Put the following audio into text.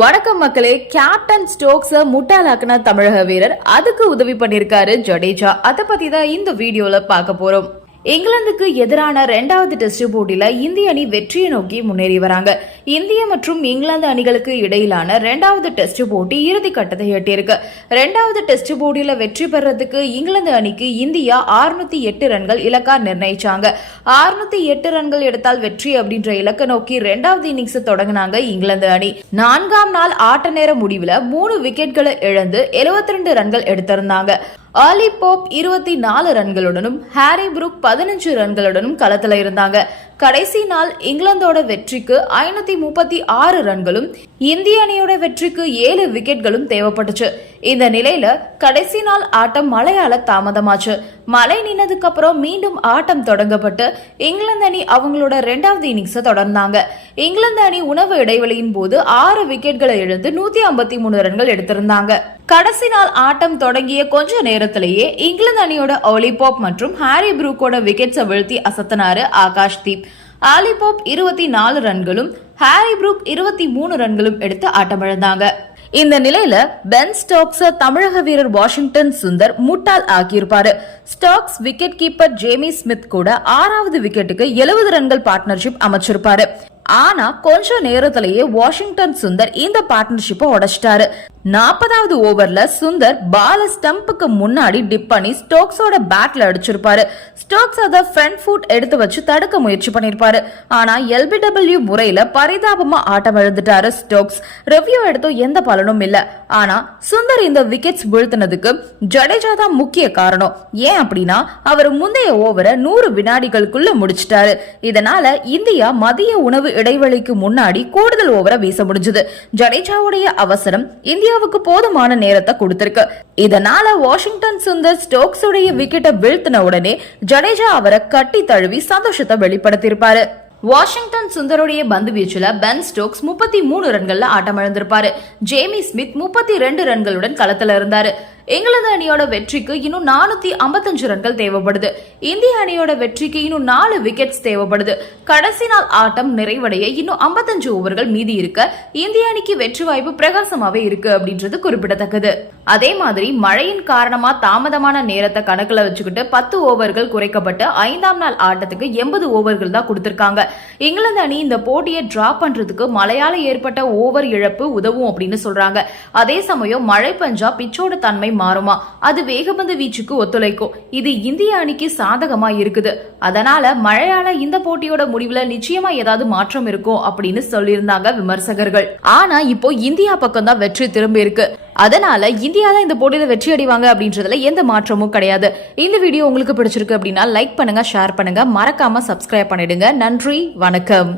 வணக்கம் மக்களே. கேப்டன் ஸ்டோக்ஸ முட்டாளாக்குன தமிழக வீரர் அதுக்கு உதவி பண்ணிருக்காரு ஜடேஜா. அதை பத்தி தான் இந்த வீடியோல பார்க்க போறோம். இங்கிலாந்துக்கு எதிரான இரண்டாவது டெஸ்ட் போட்டியில இந்திய அணி வெற்றியை நோக்கி முன்னேறி வராங்க. இந்திய மற்றும் இங்கிலாந்து அணிகளுக்கு இடையிலான இரண்டாவது டெஸ்ட் போட்டி இறுதி கட்டத்தை எட்டியிருக்கு. இரண்டாவது டெஸ்ட் போட்டியில வெற்றி பெறதுக்கு இங்கிலாந்து அணிக்கு இந்தியா 608 எட்டு ரன்கள் இலக்கா நிர்ணயிச்சாங்க. 608 எட்டு ரன்கள் எடுத்தால் வெற்றி அப்படின்ற இலக்கை நோக்கி இரண்டாவது இன்னிங்ஸ் தொடங்கினாங்க இங்கிலாந்து அணி. நான்காம் நாள் ஆட்ட நேர முடிவுல மூணு விக்கெட்களை இழந்து 72 ரன்கள் எடுத்திருந்தாங்க. ஆலி போப் இருபத்தி நாலு ரன்களுடனும் ஹாரி புரூக் பதினஞ்சு ரன்களுடனும் களத்தில் இருந்தாங்க. கடைசி நாள் இங்கிலாந்தோட வெற்றிக்கு ஐநூத்தி முப்பத்தி ஆறு ரன்களும் இந்திய அணியோட வெற்றிக்கு ஏழு விக்கெட்களும் தேவைப்பட்டுச்சு. இந்த நிலையில கடைசி நாள் ஆட்டம் மழையால தாமதமாச்சு. மழை நின்னதுக்கு அப்புறம் மீண்டும் ஆட்டம் தொடங்கப்பட்டு இங்கிலாந்து அணி அவங்களோட ரெண்டாவது இன்னிங்ஸை தொடர்ந்தாங்க. இங்கிலாந்து அணி உணவு இடைவெளியின் போது ஆறு விக்கெட்களை இழந்து நூத்தி ஐம்பத்தி மூணு ரன்கள் எடுத்திருந்தாங்க. கடைசி நாள் ஆட்டம் தொடங்கிய கொஞ்ச நேரத்திலேயே இங்கிலாந்து அணியோட ஒலிபாப் மற்றும் ஹாரி ப்ரூக்கோட விக்கெட்ஸை வீழ்த்தி அசத்தினாரு ஆகாஷ் தீப். ஆலிபாப் இருபத்தி நாலு ரன்களும் ஹாரி புரூக் இருபத்தி மூணு ரன்களும் எடுத்து ஆட்டமிழந்தாங்க. இந்த நிலையில பென் ஸ்டோக்ஸ தமிழக வீரர் வாஷிங்டன் சுந்தர் முட்டால் ஆக்கியிருப்பாரு. Stokes wicket keeper Jamie Smith கூட ஆறாவது விக்கெட்டுக்கு எழுபது ரன்கள் பார்ட்னர்ஷிப் அமைச்சிருப்பாரு. ஆனா கொஞ்ச நேரத்திலேயே வாஷிங்டன் சுந்தர் இந்த பார்ட்னர்ஷிப்பை உடைச்சிட்டாரு. நாற்பதாவது ஓவர்ல சுந்தர் பால ஸ்டம்புக்கு முன்னாடி டிப் பண்ணி ஸ்டோக்ஸோட பேட்ல அடிச்சிருப்பாரு. ஸ்டோக்ஸ் அதை ஃப்ரண்ட் ஃபுட் எடுத்து வச்சு தடுக்க முயற்சி பண்ணிருப்பாரு. ஆனா எல்பிடபிள்யூ முறையில பரிதாபமா ஆட்டம் எழுந்துட்டாரு ஸ்டோக்ஸ் ரிவ்யூ எடுத்தும் எந்த பலனும் இல்ல. ஆனா சுந்தர் இந்த விக்கெட்ஸ் வீழ்த்தினதுக்கு ஜடேஜா தான் முக்கிய காரணம். ஏன் அப்படின்னா அவர் முந்தைய ஓவரை நூறு வினாடிகளுக்குள்ள முடிச்சிட்டாரு. இதனால இந்தியா மதிய உணவு இடைவெளிக்கு முன்னாடி கூடுதல் ஓவரை வீச முடிஞ்சது. ஜடேஜாவுடைய அவசரம் இந்தியா இந்தியாவுக்கு போதுமான நேரத்தை கொடுத்திருக்கு. இதனால வாஷிங்டன் சுந்தர் ஸ்டோக்ஸுடைய விக்கெட்டை வீழ்த்தின உடனே ஜடேஜா அவரை கட்டி தழுவி சந்தோஷத்தை வெளிப்படுத்தியிருப்பாரு. வாஷிங்டன் சுந்தருடைய பந்து வீச்சுல பென் ஸ்டோக்ஸ் முப்பத்தி மூணு ரன்கள்ல ஆட்டமிழந்திருப்பாரு. ஜேமி ஸ்மித் முப்பத்தி ரெண்டு ரன்களுடன் களத்துல இருந்தாரு. இங்கிலாந்து அணியோட வெற்றிக்கு இன்னும் நானூத்தி ஐம்பத்தஞ்சு ரன்கள் தேவைப்படுது. இந்திய அணியோட வெற்றிக்கு இன்னும் நாலு விக்கெட்ஸ் தேவைப்படுது. கடைசி நாள் ஆட்டம் நிறைவடைய இன்னும் ஐம்பத்தஞ்சு ஓவர்கள் மீதி இருக்க இந்திய அணிக்கு வெற்றி வாய்ப்பு பிரகாசமாவே இருக்கு அப்படின்றது குறிப்பிடத்தக்கது. அதே மாதிரி மழையின் காரணமா தாமதமான நேரத்தை கணக்குல வச்சுக்கிட்டு பத்து ஓவர்கள் குறைக்கப்பட்டு ஐந்தாம் நாள் ஆட்டத்துக்கு எண்பது ஓவர்கள் தான் கொடுத்திருக்காங்க. இங்கிலாந்து அணி இந்த போட்டியை டிரா பண்றதுக்கு மழையால ஏற்பட்ட ஓவர் இழப்பு உதவும் அப்படின்னு சொல்றாங்க. அதே சமயம் மழை பஞ்சா பிச்சோட தன்மை மாறுமா? அது வேகபந்து வீச்சுக்கு ஒத்துழைக்கும். இது இந்திய அணிக்கு சாதகமா இருக்குது. அதனால மழையால இந்த போட்டியோட முடிவுல நிச்சயமா ஏதாவது மாற்றம் இருக்கும் அப்படின்னு சொல்லியிருந்தாங்க விமர்சகர்கள். ஆனா இப்போ இந்தியா பக்கம் தான் வெற்றி திரும்பி இருக்கு. அதனால இந்தியா தான் இந்த போட்டியில வெற்றி அடைவாங்க அப்படின்றதுல எந்த மாற்றமும் கிடையாது. இந்த வீடியோ உங்களுக்கு பிடிச்சிருக்கு அப்படின்னா லைக் பண்ணுங்க ஷேர் பண்ணுங்க. மறக்காம சப்ஸ்கிரைப் பண்ணிடுங்க. நன்றி வணக்கம்.